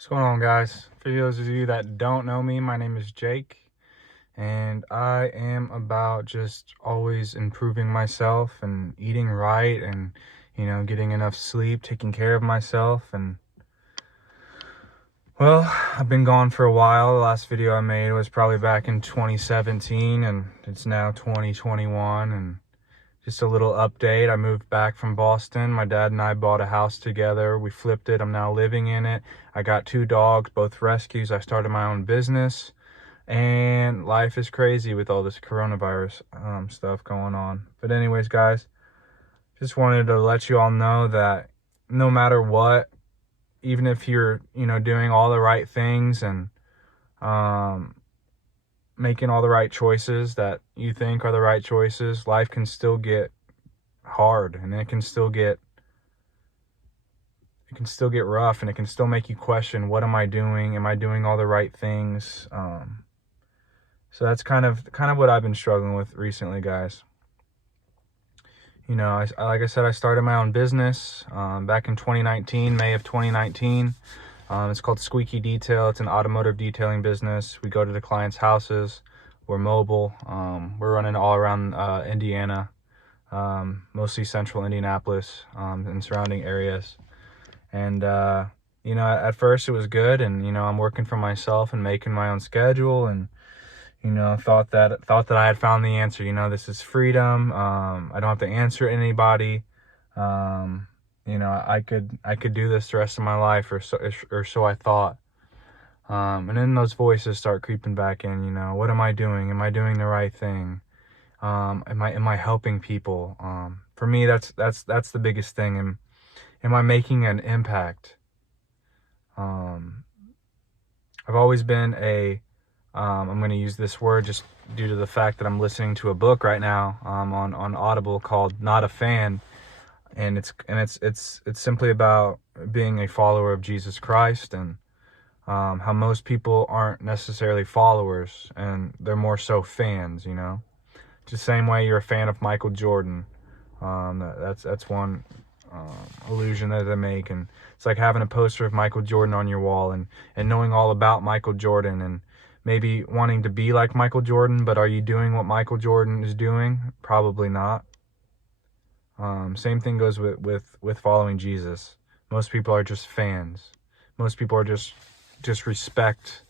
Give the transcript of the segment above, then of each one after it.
What's going on, guys? For those of you that don't know me, my name is Jake, and I am about just always improving myself and eating right and, getting enough sleep, taking care of myself. And, well, I've been gone for a while. The last video I made was probably back in 2017, and it's now 2021. And just a little update. I moved back from Boston. My dad and I bought a house together. We flipped it. I'm now living in it. I got 2 dogs, both rescues. I started my own business. And life is crazy with all this coronavirus stuff going on. But anyways, guys, just wanted to let you all know that no matter what, even if you're, doing all the right things and um, making all the right choices that you think are the right choices, life can still get hard, and it can still get rough, and it can still make you question, what am I doing? Am I doing all the right things? So that's kind of what I've been struggling with recently, guys. Like I said, I started my own business back in 2019, May of 2019. It's called Squeaky Detail. It's an automotive detailing business. We go to the clients' houses. We're mobile. We're running all around Indiana, mostly central Indianapolis and surrounding areas. And, at first it was good, and, I'm working for myself and making my own schedule, and, thought that I had found the answer. This is freedom. I don't have to answer anybody. I could do this the rest of my life, or so I thought. And then those voices start creeping back in. What am I doing? Am I doing the right thing? Am I helping people? For me, that's the biggest thing. Am I making an impact? I've always been I'm going to use this word just due to the fact that I'm listening to a book right now on Audible called Not a Fan, and it's simply about being a follower of Jesus Christ, and how most people aren't necessarily followers, and they're more so fans. It's the same way you're a fan of Michael Jordan. That's one illusion that they make, and it's like having a poster of Michael Jordan on your wall, and knowing all about Michael Jordan, and maybe wanting to be like Michael Jordan. But are you doing what Michael Jordan is doing? Probably not. Same thing goes with following Jesus. Most people are just fans. Most people are just respect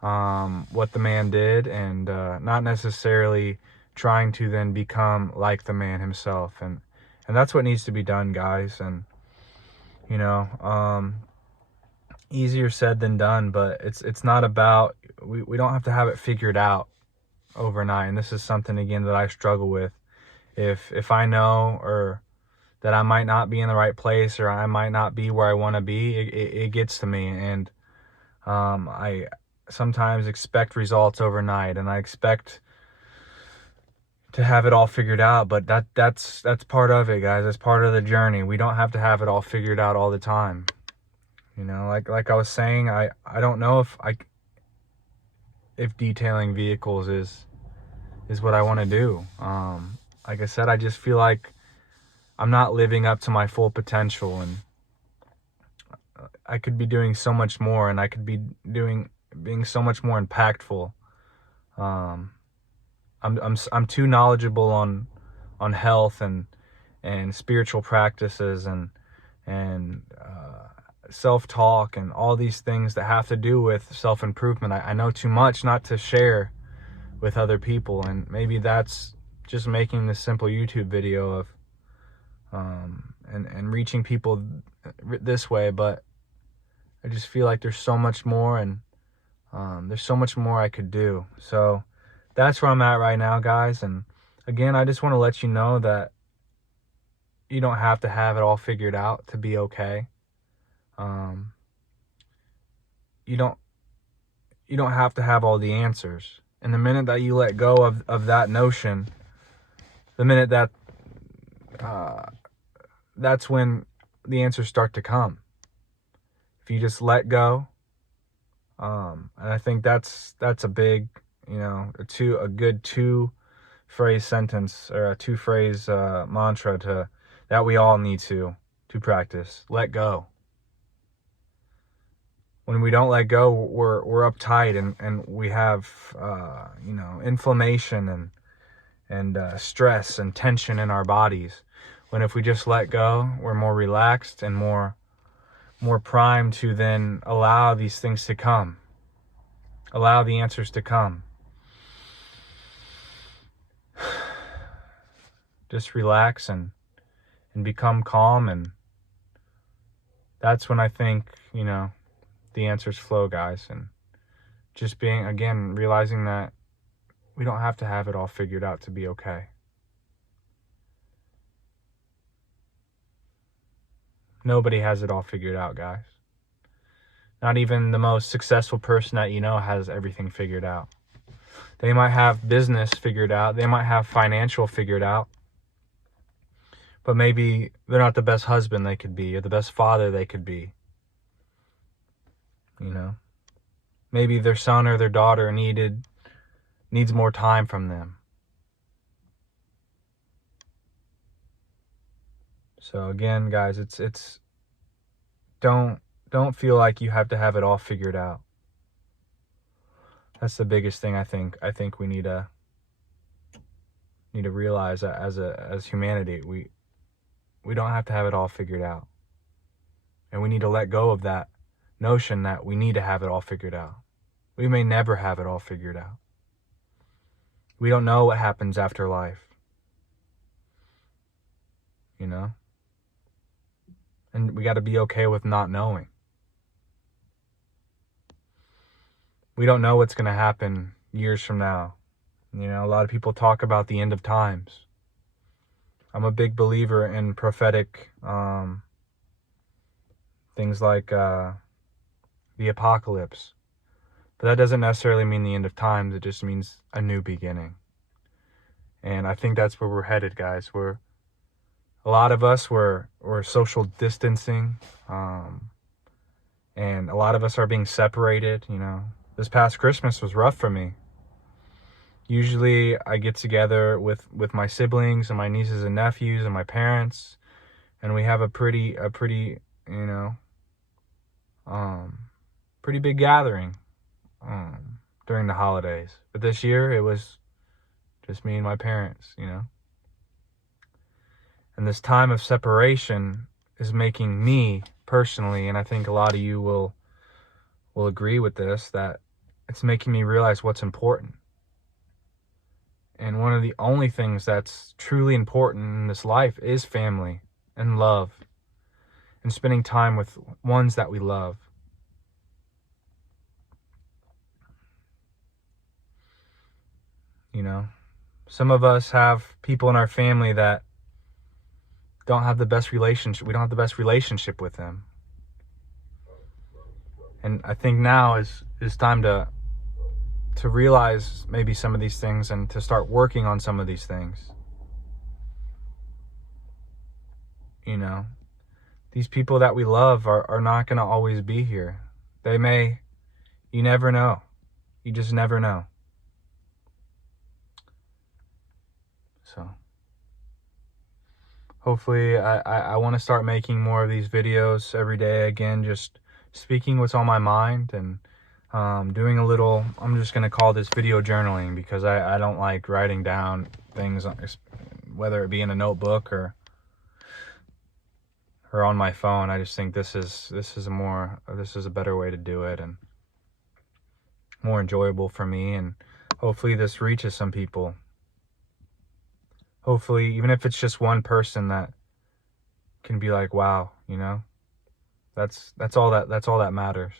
what the man did, and not necessarily trying to then become like the man himself. And that's what needs to be done, guys. And easier said than done, but it's not about, we don't have to have it figured out overnight. And this is something, again, that I struggle with. If I know, or that I might not be in the right place, or I might not be where I want to be, it gets to me. And I sometimes expect results overnight, and I expect to have it all figured out. But that's part of it, guys. That's part of the journey. We don't have to have it all figured out all the time. Like I was saying, I don't know if detailing vehicles is what I want to do. Like I said, I just feel like I'm not living up to my full potential, and I could be doing so much more, and I could be being so much more impactful. I'm too knowledgeable on health and spiritual practices, and self-talk, and all these things that have to do with self-improvement. I know too much not to share with other people, and maybe that's just making this simple YouTube video of and reaching people this way. But I just feel like there's so much more, and there's so much more I could do. So that's where I'm at right now, guys. And again, I just want to let you know that you don't have to have it all figured out to be okay. You don't have to have all the answers. And the minute that you let go of that notion, the minute that that's when the answers start to come. If you just let go, and I think that's a big, a good 2-phrase sentence, or a 2-phrase mantra that we all need to practice. Let go. when we don't let go, we're uptight, and we have inflammation and stress and tension in our bodies. When if we just let go, we're more relaxed and more primed to then allow these things to come, allow the answers to come. Just relax and become calm, and that's when I think, the answers flow, guys. And just being, again, realizing that we don't have to have it all figured out to be okay. Nobody has it all figured out, guys. Not even the most successful person that has everything figured out. They might have business figured out. They might have financial figured out. But maybe they're not the best husband they could be, or the best father they could be. Maybe their son or their daughter needs more time from them. So again, guys, it's don't feel like you have to have it all figured out. That's the biggest thing I think we need to realize as humanity. We don't have to have it all figured out. And we need to let go of that notion that we need to have it all figured out. We may never have it all figured out. We don't know what happens after life. And we got to be okay with not knowing. We don't know what's going to happen years from now. A lot of people talk about the end of times. I'm a big believer in prophetic things like the apocalypse. But that doesn't necessarily mean the end of times. It just means a new beginning. And I think that's where we're headed, guys. A lot of us we're social distancing, and a lot of us are being separated. This past Christmas was rough for me. Usually I get together with my siblings and my nieces and nephews and my parents, and we have a pretty big gathering during the holidays. But this year it was just me and my parents, And this time of separation is making me personally, and I think a lot of you will agree with this, that it's making me realize what's important. And one of the only things that's truly important in this life is family and love and spending time with ones that we love. Some of us have people in our family that don't have the best relationship. We don't have the best relationship with them. And I think now is time to realize maybe some of these things and to start working on some of these things. These people that we love are not going to always be here. You never know. You just never know. So hopefully I want to start making more of these videos every day. Again, just speaking what's on my mind and doing a little, I'm just going to call this video journaling, because I don't like writing down things, whether it be in a notebook or on my phone. I just think this is a better way to do it and more enjoyable for me. And hopefully this reaches some people. Hopefully, even if it's just one person that can be like, wow, that's all that matters.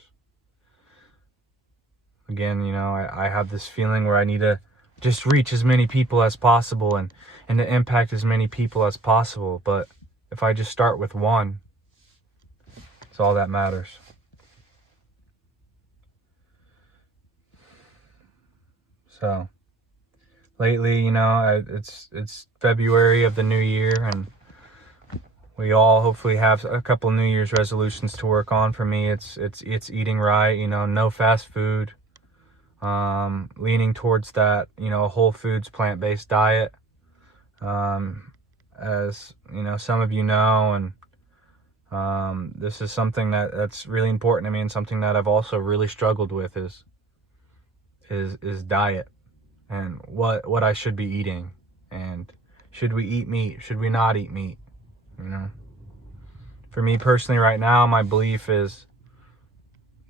Again, I have this feeling where I need to just reach as many people as possible and to impact as many people as possible. But if I just start with one, it's all that matters. So lately, it's February of the new year, and we all hopefully have a couple New Year's resolutions to work on. For me, it's eating right, no fast food, leaning towards that, whole foods, plant-based diet. As some of you know, and This is something that's really important to me, and something that I've also really struggled with is diet, and what I should be eating, and should we eat meat, should we not eat meat, you know. For me personally right now, my belief is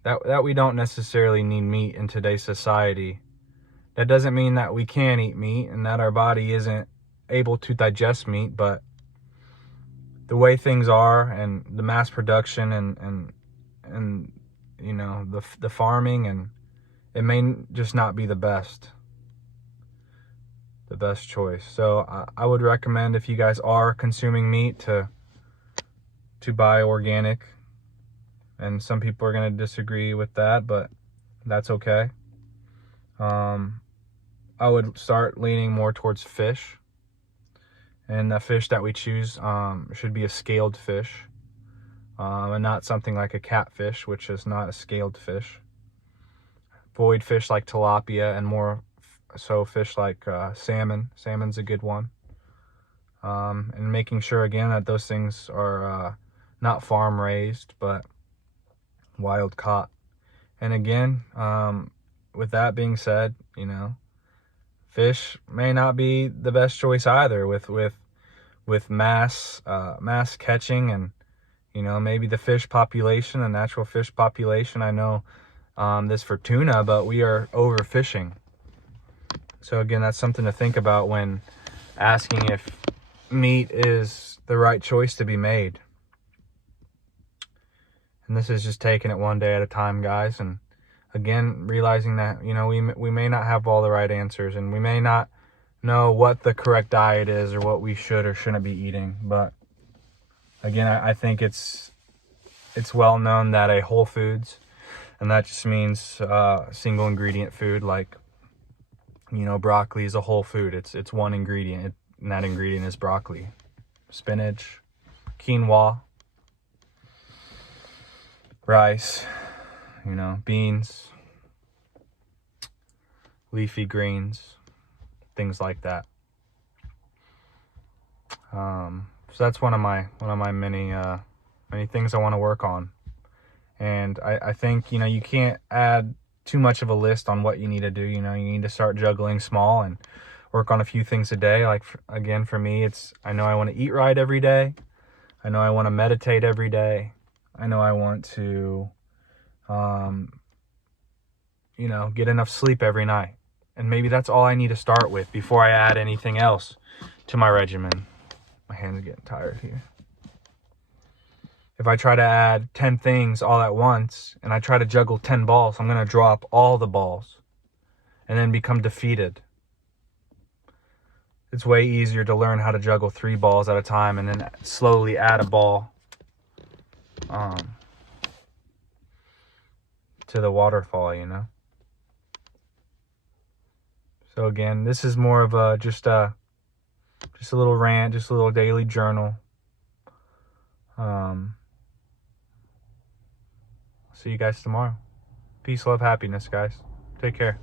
that we don't necessarily need meat in today's society. That doesn't mean that we can't eat meat and that our body isn't able to digest meat, but the way things are, and the mass production, and you know, the farming, and it may just not be the best choice. So I would recommend, if you guys are consuming meat, to buy organic. And some people are going to disagree with that, but that's okay. I would start leaning more towards fish. And the fish that we choose should be a scaled fish, and not something like a catfish, which is not a scaled fish. Avoid fish like tilapia, and more so fish like salmon. Salmon's a good one. And making sure, again, that those things are not farm raised, but wild caught. And again, with that being said, you know, fish may not be the best choice either, with mass catching, and you know, maybe the fish population, the natural fish population. I know this for tuna, but we are overfishing. So again, that's something to think about when asking if meat is the right choice to be made. And this is just taking it one day at a time, guys. And again, realizing that, you know, we may not have all the right answers, and we may not know what the correct diet is, or what we should or shouldn't be eating. But again, I think it's well known that a whole foods, and that just means single ingredient food, like, you know, broccoli is a whole food. It's one ingredient, and that ingredient is broccoli. Spinach, quinoa, rice, you know, beans, leafy greens, things like that. So that's one of my many things I want to work on. And I think, you know, you can't add too much of a list on what you need to do. You know, you need to start juggling small and work on a few things a day. Like, again, for me, I know I want to eat right every day. I know I want to meditate every day. I know I want to, you know, get enough sleep every night. And maybe that's all I need to start with before I add anything else to my regimen. My hands are getting tired here. If I try to add 10 things all at once, and I try to juggle 10 balls, I'm going to drop all the balls and then become defeated. It's way easier to learn how to juggle 3 balls at a time, and then slowly add a ball to the waterfall, you know. So again, this is more of a just a little rant, just a little daily journal. See you guys tomorrow. Peace, love, happiness, guys. Take care.